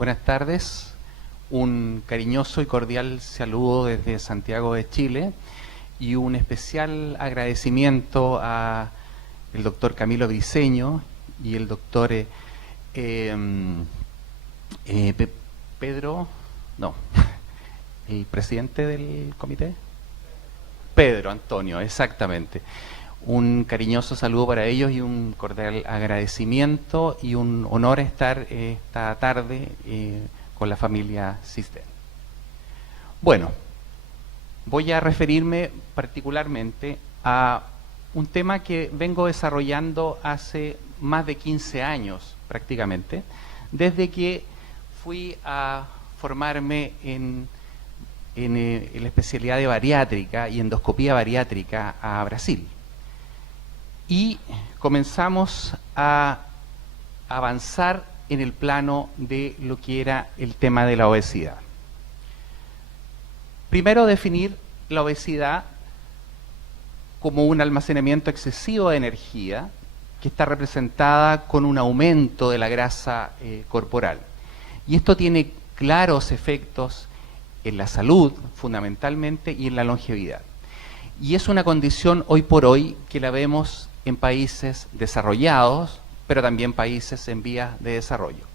Buenas tardes, un cariñoso y cordial saludo desde Santiago de Chile y un especial agradecimiento a el doctor Camilo Briceño y el doctor Pedro, no, el presidente del comité, Pedro Antonio, exactamente. Un cariñoso saludo para ellos y un cordial agradecimiento y un honor estar esta tarde con la familia Sistel. Bueno, voy a referirme particularmente a un tema que vengo desarrollando hace más de 15 años prácticamente, desde que fui a formarme en la especialidad de bariátrica y endoscopía bariátrica a Brasil. Y comenzamos a avanzar en el plano de lo que era el tema de la obesidad. Primero, definir la obesidad como un almacenamiento excesivo de energía que está representada con un aumento de la grasa corporal. Y esto tiene claros efectos en la salud, fundamentalmente, y en la longevidad. Y es una condición hoy por hoy que la vemos en países desarrollados, pero también países en vías de desarrollo.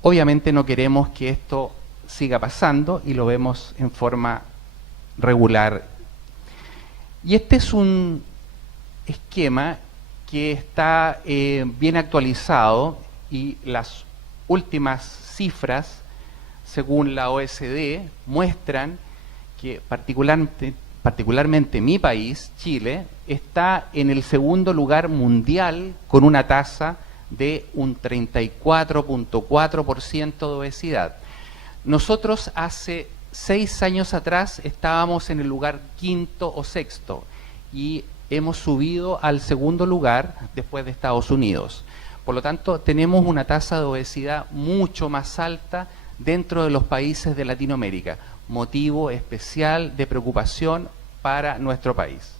Obviamente no queremos que esto siga pasando y lo vemos en forma regular. Y este es un esquema que está bien actualizado y las últimas cifras, según la OECD, muestran que particularmente mi país, Chile, está en el segundo lugar mundial con una tasa de un 34.4% de obesidad. Nosotros hace 6 años atrás estábamos en el lugar quinto o sexto y hemos subido al segundo lugar después de Estados Unidos. Por lo tanto, tenemos una tasa de obesidad mucho más alta dentro de los países de Latinoamérica, motivo especial de preocupación para nuestro país.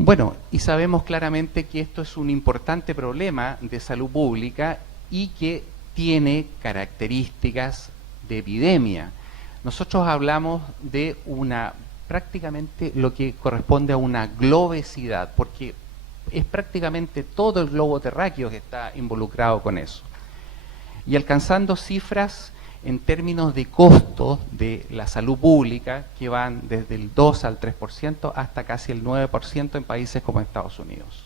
Bueno, y sabemos claramente que esto es un importante problema de salud pública y que tiene características de epidemia. Nosotros hablamos de prácticamente lo que corresponde a una globesidad, porque es prácticamente todo el globo terráqueo que está involucrado con eso. Y alcanzando cifras en términos de costos de la salud pública que van desde el 2 al 3% hasta casi el 9% en países como Estados Unidos.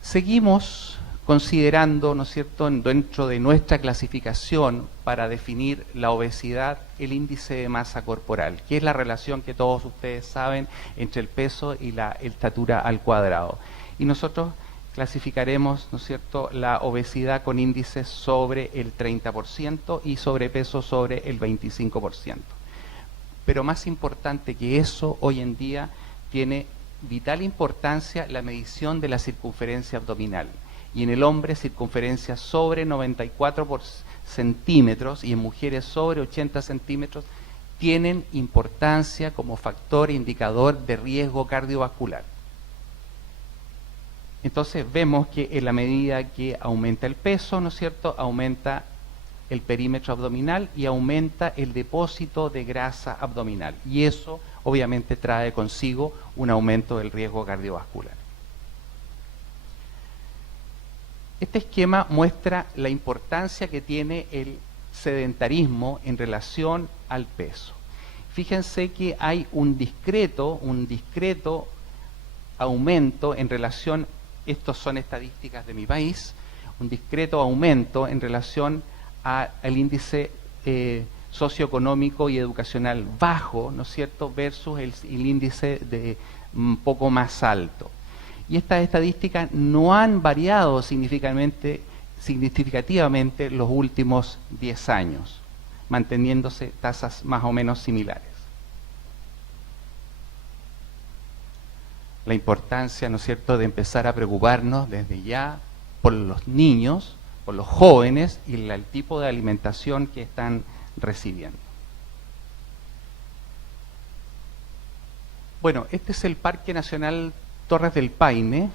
Seguimos considerando, ¿no es cierto?, dentro de nuestra clasificación para definir la obesidad, el índice de masa corporal, que es la relación que todos ustedes saben entre el peso y la estatura al cuadrado. Y nosotros clasificaremos, ¿no es cierto?, la obesidad con índices sobre el 30% y sobrepeso sobre el 25%. Pero más importante que eso, hoy en día tiene vital importancia la medición de la circunferencia abdominal. Y en el hombre circunferencia sobre 94 centímetros y en mujeres sobre 80 centímetros tienen importancia como factor indicador de riesgo cardiovascular. Entonces vemos que en la medida que aumenta el peso, ¿no es cierto?, aumenta el perímetro abdominal y aumenta el depósito de grasa abdominal. Y eso obviamente trae consigo un aumento del riesgo cardiovascular. Este esquema muestra la importancia que tiene el sedentarismo en relación al peso. Fíjense que hay un discreto aumento en relación, estos son estadísticas de mi país, un discreto aumento en relación al índice socioeconómico y educacional bajo, ¿no es cierto?, versus el índice de un poco más alto. Y estas estadísticas no han variado significativamente los últimos 10 años, manteniéndose tasas más o menos similares. La importancia, ¿no es cierto?, de empezar a preocuparnos desde ya por los niños, por los jóvenes y el tipo de alimentación que están recibiendo. Bueno, este es el Parque Nacional Torres del Paine,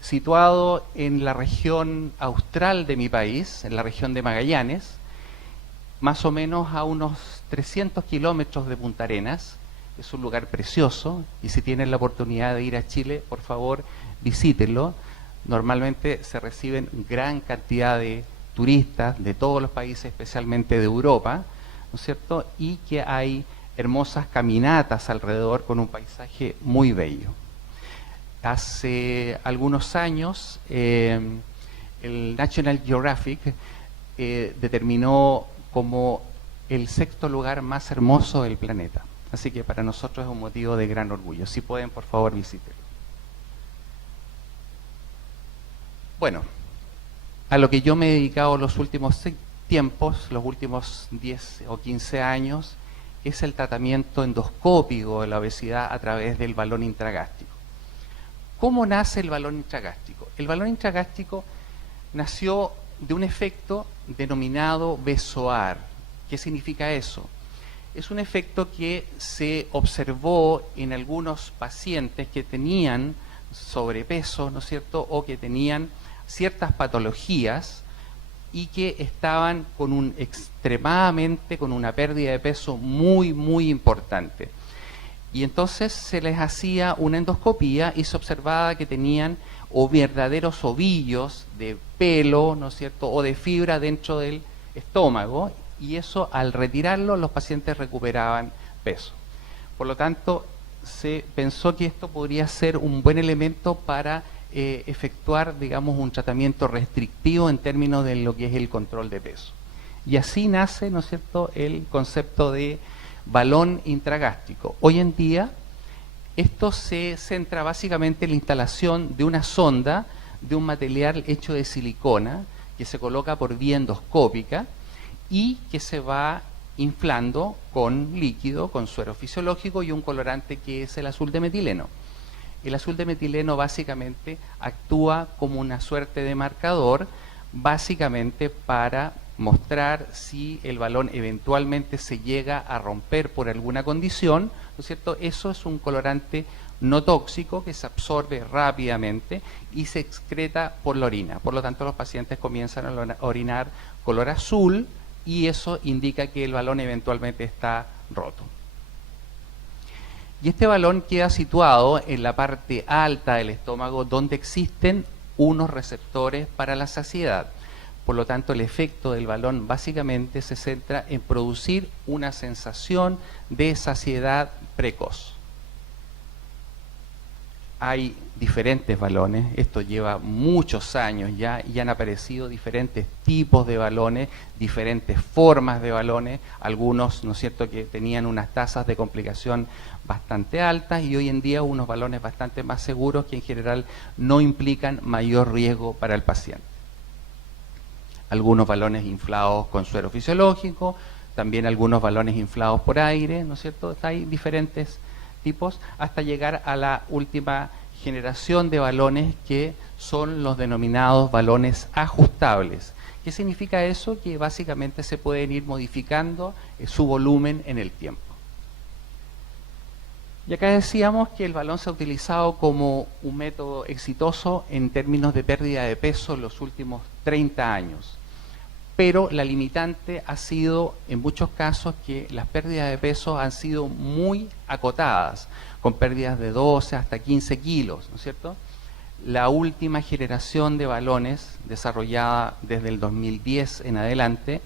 situado en la región austral de mi país, en la región de Magallanes, más o menos a unos 300 kilómetros de Punta Arenas. Es un lugar precioso y si tienen la oportunidad de ir a Chile, por favor, visítenlo. Normalmente se reciben gran cantidad de turistas de todos los países, especialmente de Europa, ¿no es cierto? Y que hay hermosas caminatas alrededor con un paisaje muy bello. Hace algunos años el National Geographic determinó como el sexto lugar más hermoso del planeta. Así que para nosotros es un motivo de gran orgullo. Si pueden, por favor, visítenlo. Bueno, a lo que yo me he dedicado los últimos tiempos, los últimos 10 o 15 años, es el tratamiento endoscópico de la obesidad a través del balón intragástrico. ¿Cómo nace el balón intragástrico? El balón intragástrico nació de un efecto denominado besoar. ¿Qué significa eso? Es un efecto que se observó en algunos pacientes que tenían sobrepeso, ¿no es cierto?, o que tenían ciertas patologías y que estaban con una pérdida de peso muy, muy importante. Y entonces se les hacía una endoscopía y se observaba que tenían verdaderos ovillos de pelo, ¿no es cierto?, o de fibra dentro del estómago, y eso al retirarlo los pacientes recuperaban peso. Por lo tanto, se pensó que esto podría ser un buen elemento para efectuar, digamos, un tratamiento restrictivo en términos de lo que es el control de peso. Y así nace, ¿no es cierto?, el concepto de balón intragástrico. Hoy en día, esto se centra básicamente en la instalación de una sonda de un material hecho de silicona que se coloca por vía endoscópica y que se va inflando con líquido, con suero fisiológico y un colorante que es el azul de metileno. El azul de metileno básicamente actúa como una suerte de marcador, básicamente para mostrar si el balón eventualmente se llega a romper por alguna condición, ¿no es cierto? Eso es un colorante no tóxico que se absorbe rápidamente y se excreta por la orina. Por lo tanto, los pacientes comienzan a orinar color azul y eso indica que el balón eventualmente está roto. Y este balón queda situado en la parte alta del estómago donde existen unos receptores para la saciedad. Por lo tanto, el efecto del balón básicamente se centra en producir una sensación de saciedad precoz. Hay diferentes balones, esto lleva muchos años ya, y han aparecido diferentes tipos de balones, diferentes formas de balones, algunos, ¿no es cierto?, que tenían unas tasas de complicación bastante altas y hoy en día unos balones bastante más seguros que en general no implican mayor riesgo para el paciente. Algunos balones inflados con suero fisiológico, también algunos balones inflados por aire, ¿no es cierto? Hay diferentes tipos hasta llegar a la última generación de balones que son los denominados balones ajustables. ¿Qué significa eso? Que básicamente se pueden ir modificando su volumen en el tiempo. Y acá decíamos que el balón se ha utilizado como un método exitoso en términos de pérdida de peso en los últimos 30 años. Pero la limitante ha sido, en muchos casos, que las pérdidas de peso han sido muy acotadas, con pérdidas de 12 hasta 15 kilos, ¿no es cierto? La última generación de balones, desarrollada desde el 2010 en adelante,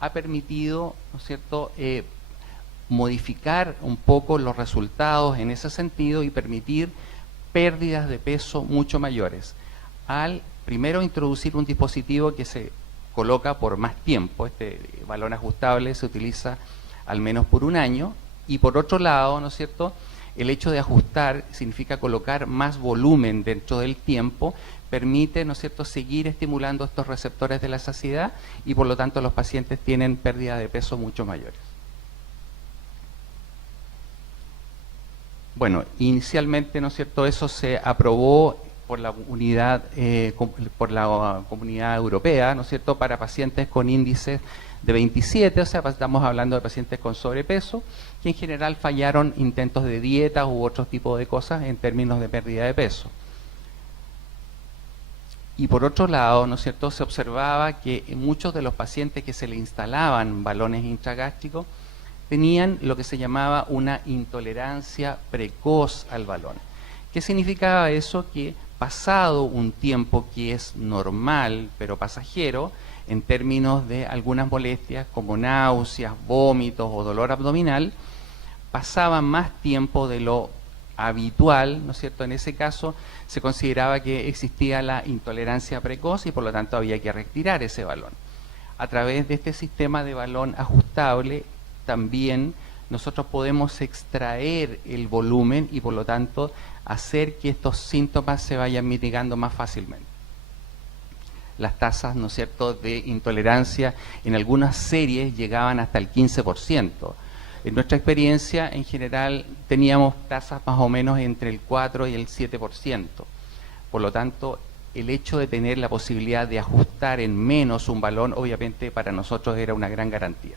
ha permitido, ¿no es cierto?, modificar un poco los resultados en ese sentido y permitir pérdidas de peso mucho mayores. Al primero introducir un dispositivo que se coloca por más tiempo, este balón ajustable se utiliza al menos por un año, y por otro lado, ¿no es cierto?, el hecho de ajustar significa colocar más volumen dentro del tiempo, permite, ¿no es cierto?, seguir estimulando estos receptores de la saciedad y por lo tanto los pacientes tienen pérdida de peso mucho mayores. Bueno, inicialmente, ¿no es cierto?, eso se aprobó por la Comunidad Europea, ¿no es cierto?, para pacientes con índices de 27, o sea, estamos hablando de pacientes con sobrepeso, que en general fallaron intentos de dieta u otro tipo de cosas en términos de pérdida de peso. Y por otro lado, ¿no es cierto?, se observaba que muchos de los pacientes que se le instalaban balones intragástricos tenían lo que se llamaba una intolerancia precoz al balón. ¿Qué significaba eso? Que pasado un tiempo que es normal, pero pasajero, en términos de algunas molestias como náuseas, vómitos o dolor abdominal, pasaba más tiempo de lo habitual, ¿no es cierto? En ese caso se consideraba que existía la intolerancia precoz y por lo tanto había que retirar ese balón. A través de este sistema de balón ajustable también nosotros podemos extraer el volumen y por lo tanto hacer que estos síntomas se vayan mitigando más fácilmente. Las tasas, ¿no es cierto?, de intolerancia en algunas series llegaban hasta el 15%. En nuestra experiencia, en general, teníamos tasas más o menos entre el 4 y el 7%. Por lo tanto, el hecho de tener la posibilidad de ajustar en menos un balón, obviamente para nosotros era una gran garantía.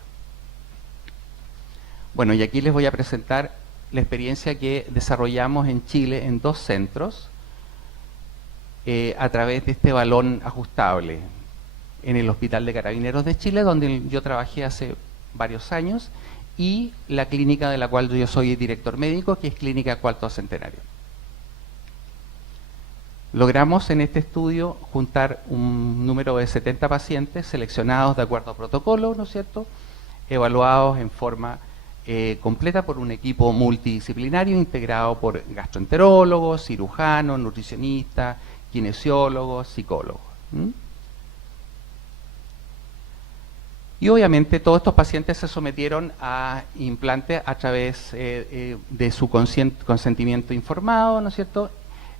Bueno, y aquí les voy a presentar la experiencia que desarrollamos en Chile en 2 centros a través de este balón ajustable en el Hospital de Carabineros de Chile, donde yo trabajé hace varios años, y la clínica de la cual yo soy director médico, que es Clínica Cuarto Centenario. Logramos en este estudio juntar un número de 70 pacientes seleccionados de acuerdo a protocolo, ¿no es cierto?, evaluados en forma completa por un equipo multidisciplinario integrado por gastroenterólogos, cirujanos, nutricionistas, kinesiólogos, psicólogos. Y obviamente todos estos pacientes se sometieron a implantes a través de su consentimiento informado, ¿no es cierto?,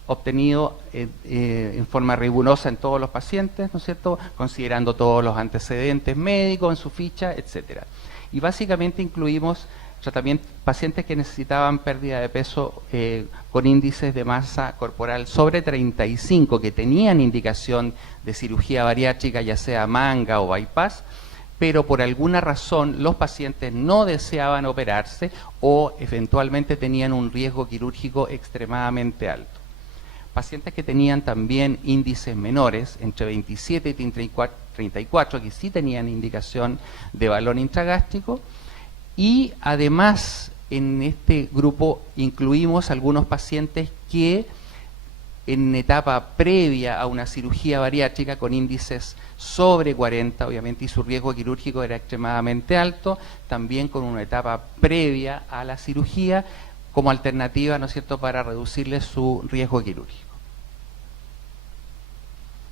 obtenido en forma rigurosa en todos los pacientes, ¿no es cierto?, considerando todos los antecedentes médicos en su ficha, etcétera. Y básicamente incluimos pacientes que necesitaban pérdida de peso con índices de masa corporal sobre 35, que tenían indicación de cirugía bariátrica, ya sea manga o bypass, pero por alguna razón los pacientes no deseaban operarse o eventualmente tenían un riesgo quirúrgico extremadamente alto. Pacientes que tenían también índices menores, entre 27 y 34, que sí tenían indicación de balón intragástrico, y además en este grupo incluimos algunos pacientes que en etapa previa a una cirugía bariátrica con índices sobre 40, obviamente, y su riesgo quirúrgico era extremadamente alto, también con una etapa previa a la cirugía como alternativa, ¿no es cierto?, para reducirle su riesgo quirúrgico.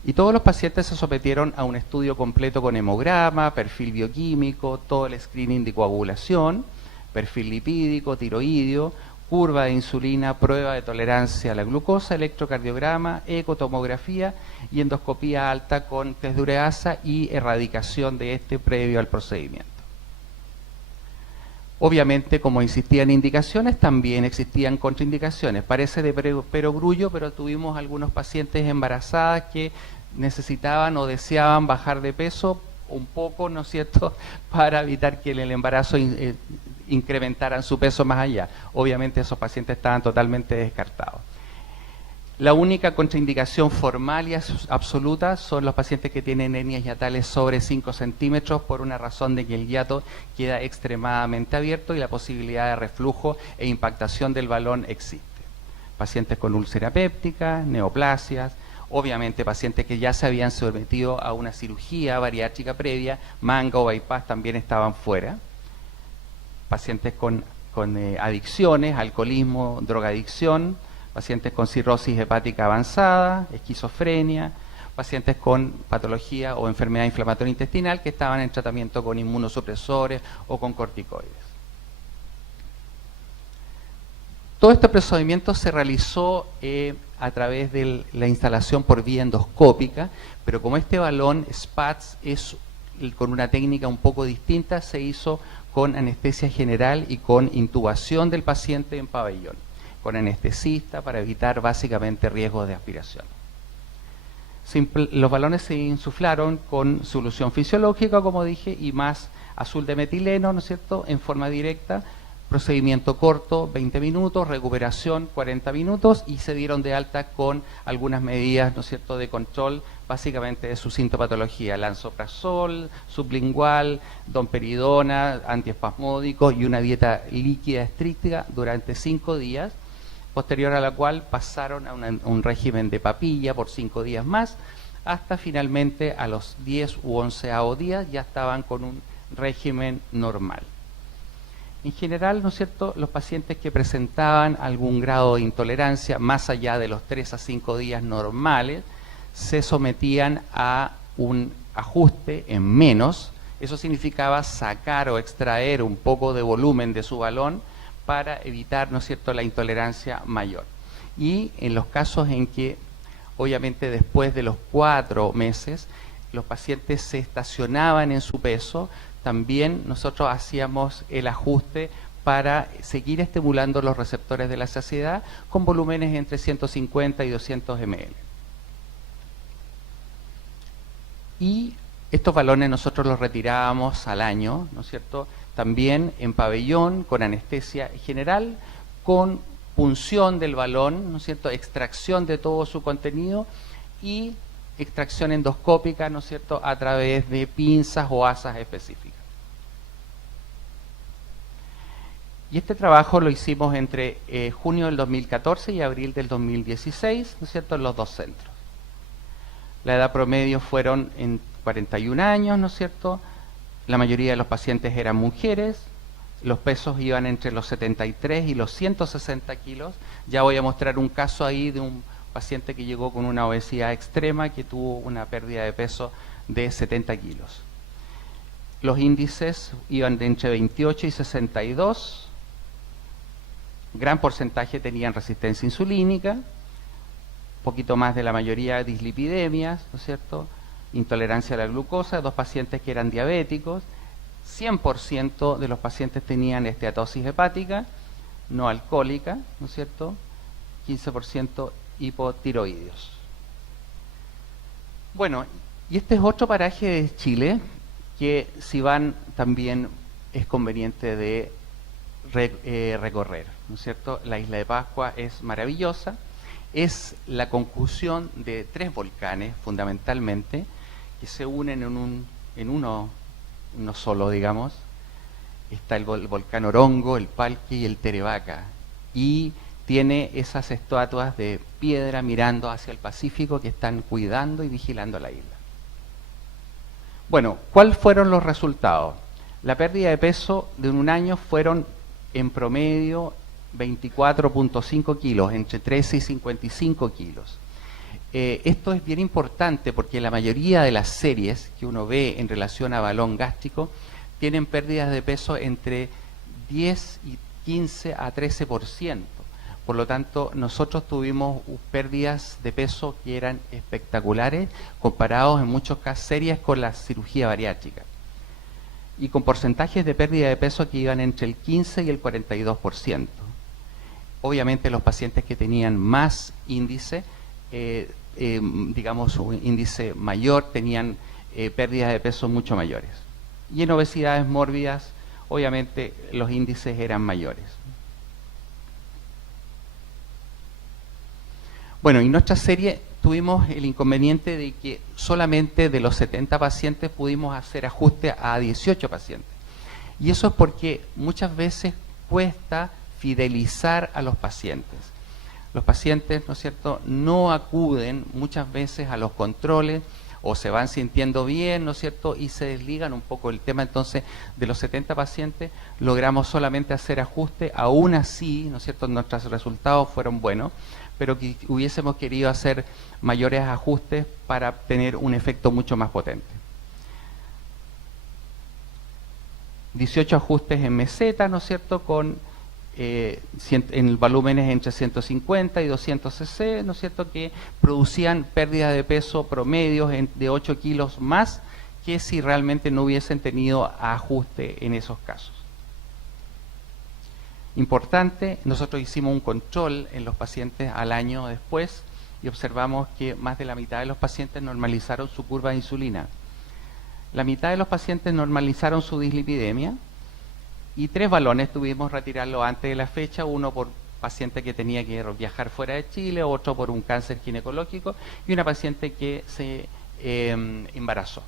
Y todos los pacientes se sometieron a un estudio completo con hemograma, perfil bioquímico, todo el screening de coagulación, perfil lipídico, tiroideo, curva de insulina, prueba de tolerancia a la glucosa, electrocardiograma, ecotomografía y endoscopía alta con test de ureasa y erradicación de este previo al procedimiento. Obviamente, como insistían indicaciones, también existían contraindicaciones. Parece de perogrullo, pero tuvimos algunos pacientes embarazadas que necesitaban o deseaban bajar de peso un poco, ¿no es cierto?, para evitar que en el embarazo incrementaran su peso más allá. Obviamente esos pacientes estaban totalmente descartados. La única contraindicación formal y absoluta son los pacientes que tienen hernias hiatales sobre 5 centímetros por una razón de que el hiato queda extremadamente abierto y la posibilidad de reflujo e impactación del balón existe. Pacientes con úlcera péptica, neoplasias, obviamente pacientes que ya se habían sometido a una cirugía bariátrica previa, manga o bypass también estaban fuera. Pacientes con adicciones, alcoholismo, drogadicción, pacientes con cirrosis hepática avanzada, esquizofrenia, pacientes con patología o enfermedad inflamatoria intestinal que estaban en tratamiento con inmunosupresores o con corticoides. Todo este procedimiento se realizó a través de la instalación por vía endoscópica, pero como este balón SPATS es con una técnica un poco distinta, se hizo con anestesia general y con intubación del paciente en pabellón, con anestesista para evitar básicamente riesgos de aspiración. Los balones se insuflaron con solución fisiológica, como dije, y más azul de metileno, ¿no es cierto?, en forma directa procedimiento corto, 20 minutos, recuperación, 40 minutos, y se dieron de alta con algunas medidas, ¿no es cierto?, de control, básicamente de su sintomatología: lansoprazol, sublingual, domperidona, antiespasmódicos y una dieta líquida estricta durante 5 días, posterior a la cual pasaron a un régimen de papilla por 5 días más, hasta finalmente a los 10 u 11º día ya estaban con un régimen normal. En general, ¿no es cierto?, los pacientes que presentaban algún grado de intolerancia más allá de los 3 a 5 días normales se sometían a un ajuste en menos. Eso significaba sacar o extraer un poco de volumen de su balón para evitar, ¿no es cierto?, la intolerancia mayor. Y en los casos en que, obviamente, después de los 4 meses, los pacientes se estacionaban en su peso, también nosotros hacíamos el ajuste para seguir estimulando los receptores de la saciedad con volúmenes entre 150 y 200 ml. Y estos balones nosotros los retirábamos al año, ¿no es cierto?, también en pabellón, con anestesia general, con punción del balón, ¿no es cierto?, extracción de todo su contenido y extracción endoscópica, ¿no es cierto?, a través de pinzas o asas específicas. Y este trabajo lo hicimos entre junio del 2014 y abril del 2016, ¿no es cierto?, en los 2 centros. La edad promedio fueron en 41 años, ¿no es cierto?, la mayoría de los pacientes eran mujeres, los pesos iban entre los 73 y los 160 kilos. Ya voy a mostrar un caso ahí de un paciente que llegó con una obesidad extrema, que tuvo una pérdida de peso de 70 kilos. Los índices iban de entre 28 y 62. Gran porcentaje tenían resistencia insulínica, poquito más de la mayoría dislipidemias, ¿no es cierto?, intolerancia a la glucosa, 2 pacientes que eran diabéticos, 100% de los pacientes tenían esteatosis hepática, no alcohólica, ¿no es cierto?, 15% hipotiroideos. Bueno, y este es otro paraje de Chile que, si van, también es conveniente de recorrer, ¿no es cierto? La isla de Pascua es maravillosa, es la conjunción de 3 volcanes fundamentalmente que se unen en uno solo, digamos. Está el volcán Orongo, el Palque y el Terevaca, y tiene esas estatuas de piedra mirando hacia el Pacífico que están cuidando y vigilando la isla. Bueno, ¿cuáles fueron los resultados? La pérdida de peso de un año fueron en promedio 24.5 kilos, entre 13 y 55 kilos. Esto es bien importante porque la mayoría de las series que uno ve en relación a balón gástrico tienen pérdidas de peso entre 10 y 15 a 13%. Por lo tanto, nosotros tuvimos pérdidas de peso que eran espectaculares, comparados en muchos casos series con la cirugía bariátrica, y con porcentajes de pérdida de peso que iban entre el 15 y el 42%. Obviamente los pacientes que tenían más índice, digamos un índice mayor, tenían pérdidas de peso mucho mayores. Y en obesidades mórbidas, obviamente los índices eran mayores. Bueno, en nuestra serie tuvimos el inconveniente de que solamente de los 70 pacientes pudimos hacer ajuste a 18 pacientes. Y eso es porque muchas veces cuesta fidelizar a los pacientes. Los pacientes, ¿no es cierto?, no acuden muchas veces a los controles o se van sintiendo bien, ¿no es cierto?, y se desligan un poco el tema. Entonces, de los 70 pacientes logramos solamente hacer ajuste. Aún así, ¿no es cierto?, nuestros resultados fueron buenos, pero que hubiésemos querido hacer mayores ajustes para tener un efecto mucho más potente. 18 ajustes en meseta, ¿no es cierto?, con en volúmenes entre 150 y 200 cc, ¿no es cierto?, que producían pérdida de peso promedios de 8 kilos más que si realmente no hubiesen tenido ajuste en esos casos. Importante, nosotros hicimos un control en los pacientes al año después y observamos que más de la mitad de los pacientes normalizaron su curva de insulina. La mitad de los pacientes normalizaron su dislipidemia y 3 balones tuvimos que retirarlo antes de la fecha, uno por paciente que tenía que viajar fuera de Chile, otro por un cáncer ginecológico y una paciente que se embarazó.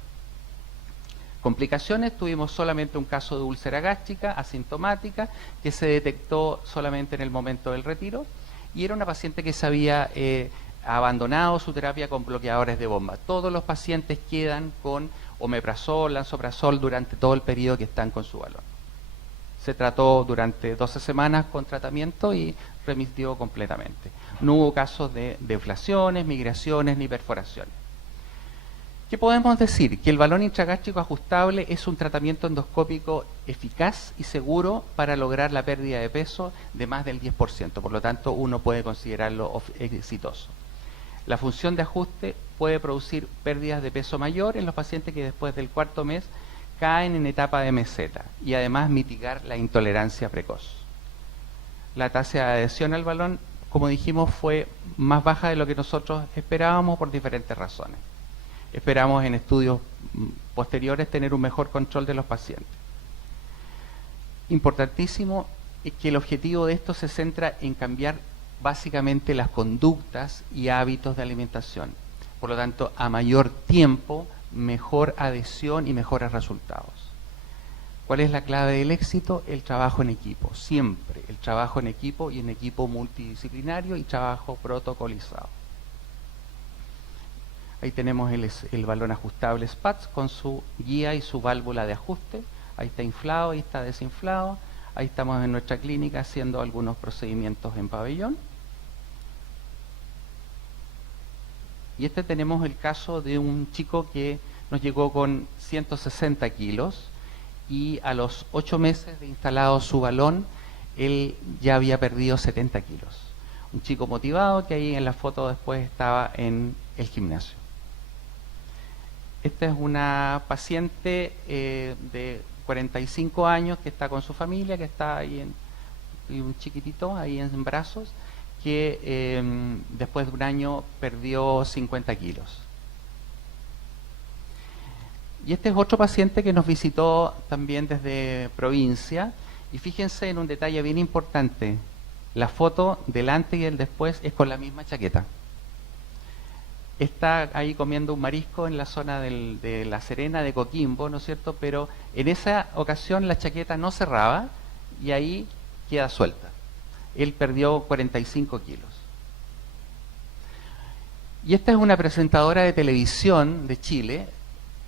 Complicaciones, tuvimos solamente un caso de úlcera gástrica asintomática que se detectó solamente en el momento del retiro y era una paciente que se había abandonado su terapia con bloqueadores de bomba. Todos los pacientes quedan con omeprazol, lansoprazol durante todo el periodo que están con su balón. Se trató durante 12 semanas con tratamiento y remitió completamente. No hubo casos de deflaciones, migraciones ni perforaciones. ¿Qué podemos decir? Que el balón intragástrico ajustable es un tratamiento endoscópico eficaz y seguro para lograr la pérdida de peso de más del 10%. Por lo tanto, uno puede considerarlo exitoso. La función de ajuste puede producir pérdidas de peso mayor en los pacientes que después del 4.º mes caen en etapa de meseta y además mitigar la intolerancia precoz. La tasa de adhesión al balón, como dijimos, fue más baja de lo que nosotros esperábamos por diferentes razones. Esperamos en estudios posteriores tener un mejor control de los pacientes. Importantísimo es que el objetivo de esto se centra en cambiar básicamente las conductas y hábitos de alimentación. Por lo tanto, a mayor tiempo, mejor adhesión y mejores resultados. ¿Cuál es la clave del éxito? El trabajo en equipo, siempre el trabajo en equipo y en equipo multidisciplinario y trabajo protocolizado. Ahí tenemos el balón ajustable SPATS con su guía y su válvula de ajuste. Ahí está inflado, ahí está desinflado. Ahí estamos en nuestra clínica haciendo algunos procedimientos en pabellón. Y tenemos el caso de un chico que nos llegó con 160 kilos y a los 8 meses de instalado su balón, él ya había perdido 70 kilos. Un chico motivado que ahí en la foto después estaba en el gimnasio. Esta es una paciente de 45 años que está con su familia, que está ahí y un chiquitito ahí en brazos, que después de un año perdió 50 kilos. Y este es otro paciente que nos visitó también desde provincia, y fíjense en un detalle bien importante, la foto del antes y el después es con la misma chaqueta. Está ahí comiendo un marisco en la zona de La Serena, de Coquimbo, ¿no es cierto? Pero en esa ocasión la chaqueta no cerraba y ahí queda suelta. Él perdió 45 kilos. Y esta es una presentadora de televisión de Chile,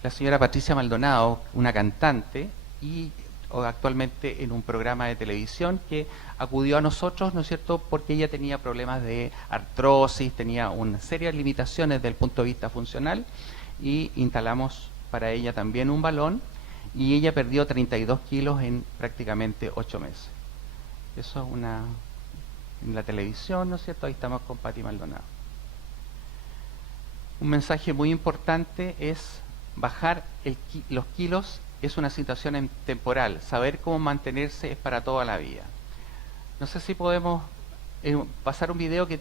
la señora Patricia Maldonado, una cantante, y actualmente en un programa de televisión que acudió a nosotros, ¿no es cierto?, porque ella tenía problemas de artrosis, tenía una serie de limitaciones desde el punto de vista funcional, y instalamos para ella también un balón, y ella perdió 32 kilos en prácticamente 8 meses. Eso es en la televisión, ¿no es cierto? Ahí estamos con Pati Maldonado. Un mensaje muy importante es bajar los kilos. Es una situación temporal. Saber cómo mantenerse es para toda la vida. No sé si podemos pasar un video que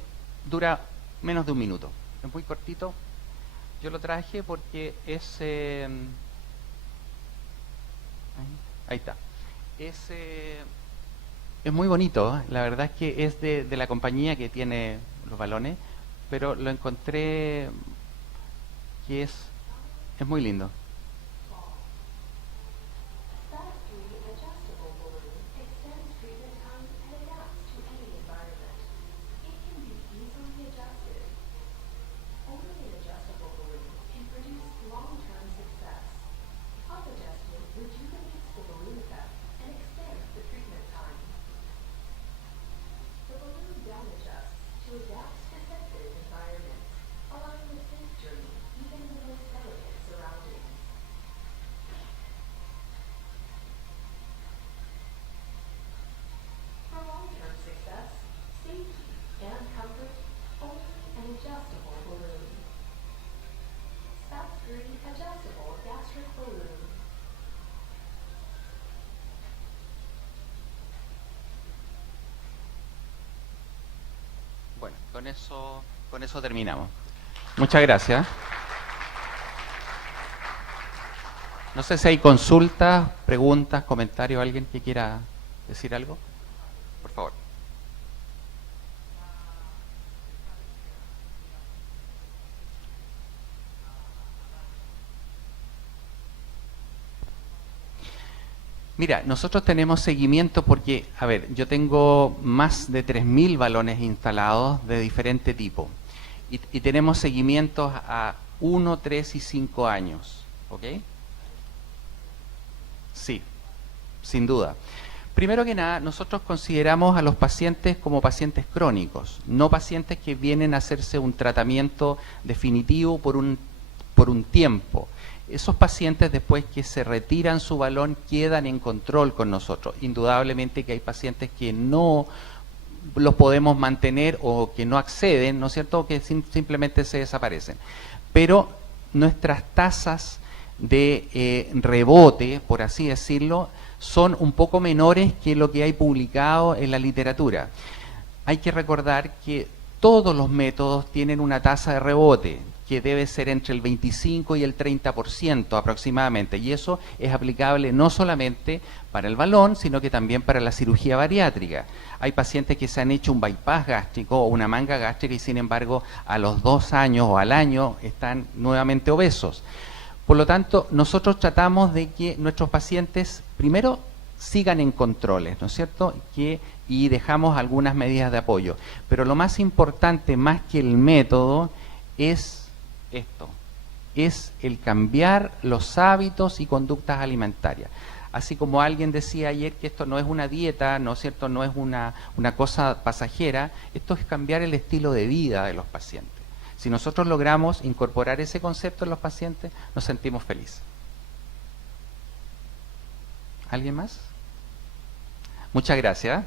dura menos de un minuto. Es muy cortito. Yo lo traje porque es... ahí está. Es muy bonito. La verdad es que es de la compañía que tiene los balones, pero lo encontré que es muy lindo. Bueno, con eso terminamos. Muchas gracias. No sé si hay consultas, preguntas, comentarios, alguien que quiera decir algo. Por favor. Mira, nosotros tenemos seguimiento porque, a ver, yo tengo más de 3.000 balones instalados de diferente tipo y tenemos seguimientos a 1, 3 y 5 años, ¿ok? Sí, sin duda. Primero que nada, nosotros consideramos a los pacientes como pacientes crónicos, no pacientes que vienen a hacerse un tratamiento definitivo por un tiempo. Esos pacientes, después que se retiran su balón, quedan en control con nosotros. Indudablemente que hay pacientes que no los podemos mantener o que no acceden, ¿no es cierto?, que simplemente se desaparecen. Pero nuestras tasas de rebote, por así decirlo, son un poco menores que lo que hay publicado en la literatura. Hay que recordar que todos los métodos tienen una tasa de rebote que debe ser entre el 25 y el 30% aproximadamente, y eso es aplicable no solamente para el balón, sino que también para la cirugía bariátrica. Hay pacientes que se han hecho un bypass gástrico o una manga gástrica y sin embargo a los 2 años o al año están nuevamente obesos. Por lo tanto, nosotros tratamos de que nuestros pacientes primero sigan en controles, ¿no es cierto?, y dejamos algunas medidas de apoyo. Pero lo más importante, más que el método, es esto, es el cambiar los hábitos y conductas alimentarias. Así como alguien decía ayer que esto no es una dieta, ¿no es cierto?, no es una cosa pasajera, esto es cambiar el estilo de vida de los pacientes. Si nosotros logramos incorporar ese concepto en los pacientes, nos sentimos felices. ¿Alguien más? Muchas gracias.